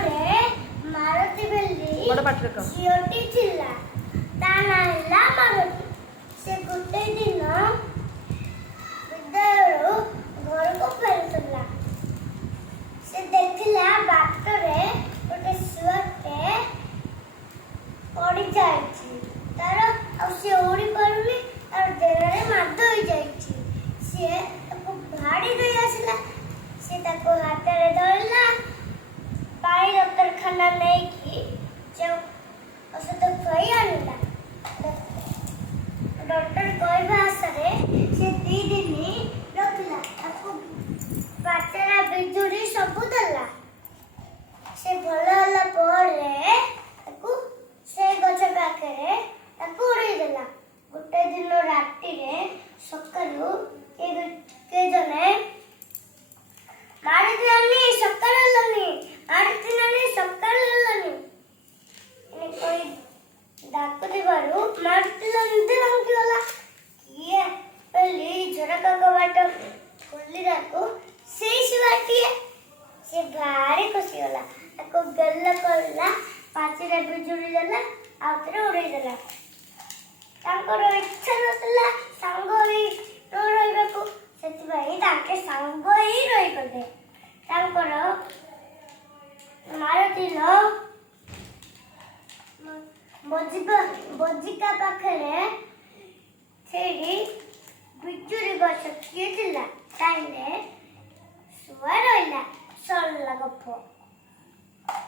ପରେ ମାଳତୀ ବୋଲି ଝିଅଟି ଥିଲା। ତା ନାଁ ହେଲା ମାଳତୀ। ସେ ଗୋଟେ ଦିନ ବିଦ୍ୟାଳୟରୁ ଘରକୁ ଫେରୁଥିଲା। ସେ ଦେଖିଲା ବାଟରେ ଗୋଟେ ଶୁଆଟେ ପଡ଼ି ଯାଇଛି। ତାର ଆଉ ସେ ଉଡ଼ି ପାରୁନି, ତାର ଦେହରେ ମାଡ଼ ହୋଇଯାଇଛି। ସିଏ ତାକୁ ଭାଡ଼ି ଦେଇ ଆସିଲା। ସେ ତାକୁ ହାତରେ ଧରିଲା, ପାଣି ଡାକ୍ତରଖାନା ନେଇକି ଯେଉଁ ଔଷଧ ଖୁଆଇ ଆଣିଲା। ଡକ୍ଟର କହିବା ଆଶାରେ ସେ 2 ଦିନ ରଖିଲା। ତାକୁ ପାଚେରା ବିଜୁଳି ସବୁ ଦେଲା। ସେ ଭଲ ହେଲା ପରେ ତାକୁ ସେ ଗଛ ପାଖରେ ତାକୁ ଉଡ଼େଇ ଦେଲା। ଗୋଟେ ଦିନ ରାତିରେ ସକାଳୁ କିଏ ଜଣେ ମାଳତୀ ନାନୀ ସକାଳ ହେଲାନି, ମାଳତୀ ନାନୀ ସକାଳ ହେଲାନି କହି ଡାକୁଥିବାରୁ ମାଳତୀ ନିଦ ଭାଙ୍ଗିଗଲା। କିଏ ବୋଲି ଝରକା କବାଟ ଖୋଲିବାକୁ ସେଇ ଶୁଆଟିଏ। ସେ ଭାରି ଖୁସି ହେଲା। ତାକୁ ଗେଲ କଲା, ପାଚିରେ ବିଜୁଳି ଦେଲା, ଆଉ ଥରେ ଉଡ଼େଇ ଦେଲା। ତାଙ୍କର ଇଚ୍ଛା ନଥିଲା ସାଙ୍ଗ ହୋଇ ନ ରହିବାକୁ, ସେଥିପାଇଁ ତାଙ୍କେ ସାଙ୍ଗ ହେଇ ରହିଗଲେ। ତାଙ୍କର ମାଳତୀର ବଜିକା ପାଖରେ ସେଇଠି ବିଜୁଳି ଗଛ କିଏ ଥିଲା, ତାହେଲେ ଶୁଆ ରହିଲା। ସରିଲା ଗପ।